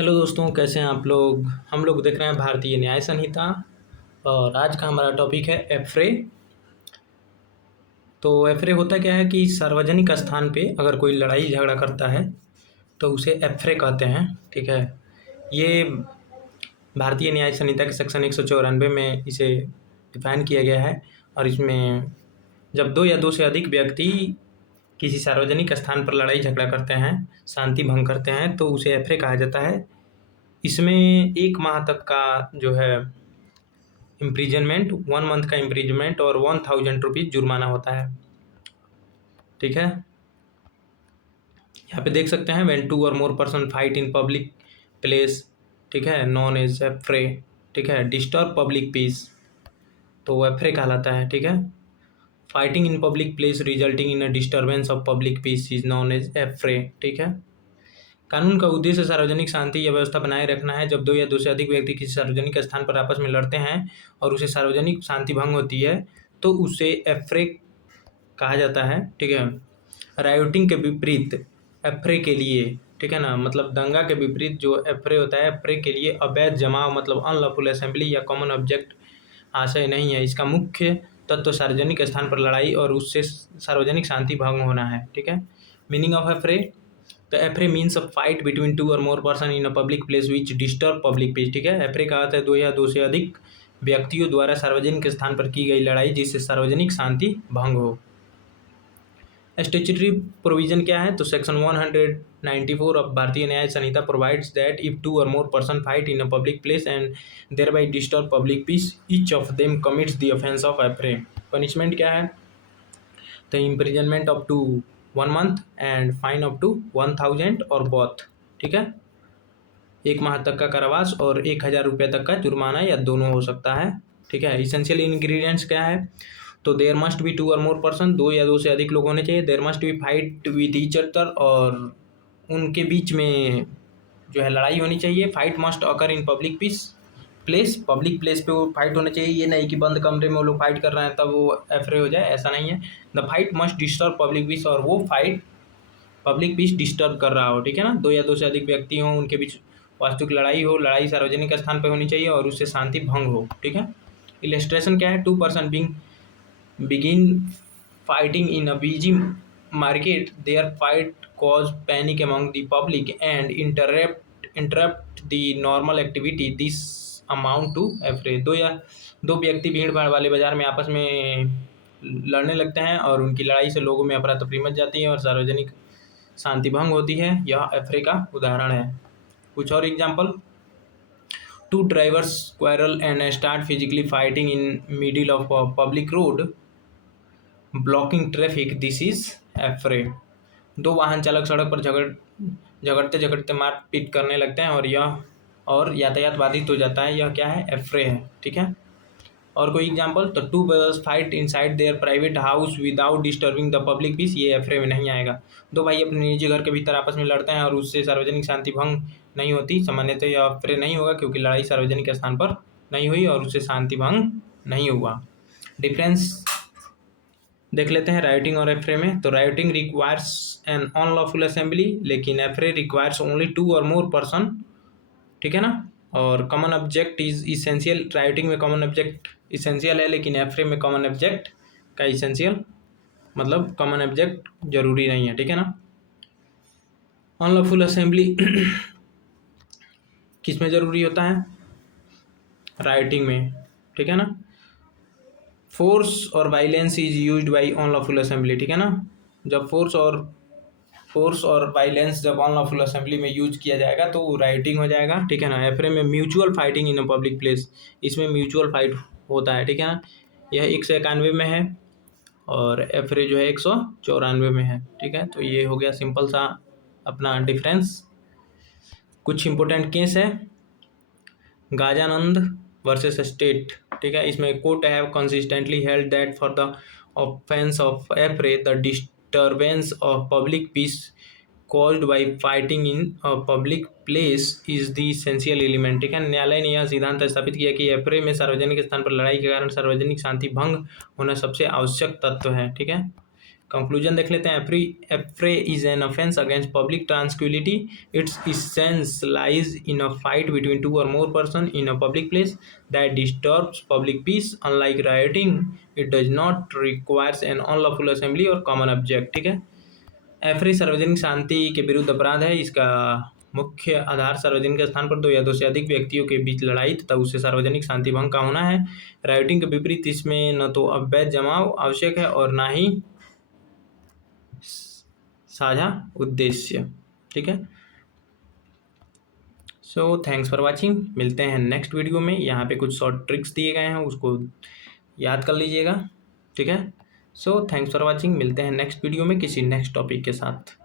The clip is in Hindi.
हेलो दोस्तों, कैसे हैं आप लोग। हम लोग देख रहे हैं भारतीय न्याय संहिता और आज का हमारा टॉपिक है एफरे। तो एफरे होता क्या है कि सार्वजनिक स्थान पे अगर कोई लड़ाई झगड़ा करता है तो उसे एफरे कहते हैं। ठीक है, ये भारतीय न्याय संहिता के सेक्शन 194 में इसे डिफाइन किया गया है। और इसमें जब दो या दो से अधिक व्यक्ति किसी सार्वजनिक स्थान पर लड़ाई झगड़ा करते हैं, शांति भंग करते हैं, तो उसे एफरे कहा जाता है। इसमें 1 माह तक का जो है इम्प्रिजनमेंट, 1 मंथ का इम्प्रिजनमेंट और 1000 रुपीज़ जुर्माना होता है। ठीक है, यहाँ पे देख सकते हैं when 2 or more person fight in public place, ठीक है, नॉन एज एफ्रे। ठीक है, डिस्टर्ब पब्लिक पीस, तो एफ्रे कहलाता है। ठीक है, fighting in public place resulting in a disturbance of public peace is known as affray. ठीक है, कानून का उद्देश्य सार्वजनिक शांति या व्यवस्था बनाए रखना है। जब दो या दो से अधिक व्यक्ति किसी सार्वजनिक स्थान पर आपस में लड़ते हैं और उसे सार्वजनिक शांति भंग होती है तो उसे एफ्रे कहा जाता है। ठीक है, रायोटिंग के विपरीत एफ्रे के लिए, ठीक है ना, मतलब दंगा के विपरीत जो एफ्रे होता है, एफ्रे के लिए अवैध जमाव मतलब अनलॉफुल असेंबली या कॉमन ऑब्जेक्ट आशय नहीं है। इसका मुख्य तत्व सार्वजनिक स्थान पर लड़ाई और उससे सार्वजनिक शांति भंग होना है। ठीक है, मीनिंग ऑफ एफ्रे, तो एफ्रे means a fight between 2 or more person in a public place which disturb public piece. ठीक है, एफ्रे का अर्थ है दो या दो से अधिक व्यक्तियों द्वारा सार्वजनिक स्थान पर की गई लड़ाई जिससे सार्वजनिक शांति भंग हो। स्टैट्यूटरी प्रोविजन क्या है, तो सेक्शन 194 ऑफ भारतीय न्याय संहिता provides that if 2 or more person fight in a public place and thereby disturb public peace each of them commits the offence of affray. Punishment क्या है, तो imprisonment up to 1 month and fine up to 1000 or both. ठीक है, 1 माह तक का कारावास और 1000 रुपये तक का जुर्माना या दोनों हो सकता है। ठीक है, इसेंशियल इंग्रेडिएंट्स क्या है, तो there must B 2 or more person, दो या दो से अधिक लोग होने चाहिए। There must be fight with each other, और उनके बीच में जो है लड़ाई होनी चाहिए। Fight must occur in public place, public place पे वो फाइट होना चाहिए। ये नहीं कि बंद कमरे में वो लोग फाइट कर रहे हैं तब वो एफ्रे हो जाए, ऐसा नहीं है। The fight must disturb public piece, और वो फाइट पब्लिक पीस डिस्टर्ब कर रहा हो। ठीक है ना, दो या दो से अधिक व्यक्ति हों, उनके बीच वास्तविक लड़ाई हो, लड़ाई सार्वजनिक स्थान पर होनी चाहिए और उससे शांति भंग हो। ठीक है, इलस्ट्रेशन क्या है, 2 person begin fighting in a busy market, their fight cause panic among the public and interrupt the normal activity, this amount to एफरे। दो व्यक्ति भीड़ भाड़ वाले बाजार में आपस में लड़ने लगते हैं और उनकी लड़ाई से लोगों में अफरा तफरी मच जाती है और सार्वजनिक शांति भंग होती है, यह एफरे का उदाहरण है। कुछ और example, 2 drivers quarrel and start physically fighting in middle of a public road blocking traffic, this is affray. 2 वाहन चालक सड़क पर झगड़ते झगड़ते मारपीट करने लगते हैं और यातायात बाधित हो जाता है, यह क्या है, एफ्रे है। ठीक है, और कोई एग्जांपल, तो 2 brothers fight inside there private house without disturbing the public piece, ये एफ्रे में नहीं आएगा। 2 भाई अपने निजी घर के भीतर आपस में लड़ते हैं और उससे सार्वजनिक शांति भंग नहीं होती, सामान्यतः यह एफ्रे नहीं होगा क्योंकि लड़ाई सार्वजनिक स्थान पर नहीं हुई और उससे शांति भंग नहीं हुआ। डिफरेंस देख लेते हैं राइटिंग और एफ्रे में, तो writing requires an unlawful assembly, लेकिन एफ्रे requires only 2 or more person. ठीक है ना, और common object is essential, writing में कॉमन ऑब्जेक्ट इसेंशियल है लेकिन एफ्रे में कॉमन ऑब्जेक्ट का इसेंशियल मतलब कॉमन ऑब्जेक्ट जरूरी नहीं है। ठीक है ना, अनलॉफुल असेंबली किस में जरूरी होता है, राइटिंग में। ठीक है ना, फोर्स और violence is used by unlawful assembly. ठीक है ना, जब फोर्स और वायलेंस जब अनलॉफुल असेंबली में यूज किया जाएगा तो वो राइटिंग हो जाएगा। ठीक है ना, एफ्रे में mutual fighting in a public place, इसमें म्यूचुअल फाइट होता है। ठीक है ना, यह 191 में है और एफ्रे जो है 194 में है। ठीक है, तो ये हो गया सिंपल सा अपना डिफरेंस। कुछ इंपॉर्टेंट केस है, गाजानंद वर्सेस स्टेट। ठीक है, इसमें court have consistently held that for the offence of affray the disturbance of public peace caused by fighting in a public place is the essential element. ठीक है, न्यायालय ने यह सिद्धांत स्थापित किया कि एफ्रे में सार्वजनिक स्थान पर लड़ाई के कारण सार्वजनिक शांति भंग होना सबसे आवश्यक तत्व है। ठीक है, कंक्लूजन देख लेते हैं। Affray is an offence against public tranquillity. Its essence lies in a fight between two or more person in a public place that disturbs public peace. Unlike rioting, it does not requires an unlawful assembly or common object. ठीक है, एफ्री सार्वजनिक शांति के विरुद्ध अपराध है। इसका मुख्य आधार सार्वजनिक स्थान पर दो या दो से अधिक व्यक्तियों के बीच लड़ाई तथा उससे सार्वजनिक शांति भंग का होना है। राइटिंग के विपरीत इसमें न तो अवैध जमाव आवश्यक है और ना ही साझा उद्देश्य। ठीक है, सो थैंक्स फॉर वाचिंग। मिलते हैं नेक्स्ट वीडियो में। यहाँ पे कुछ शॉर्ट ट्रिक्स दिए गए हैं, उसको याद कर लीजिएगा। ठीक है, सो थैंक्स फॉर वाचिंग। मिलते हैं नेक्स्ट वीडियो में किसी नेक्स्ट टॉपिक के साथ।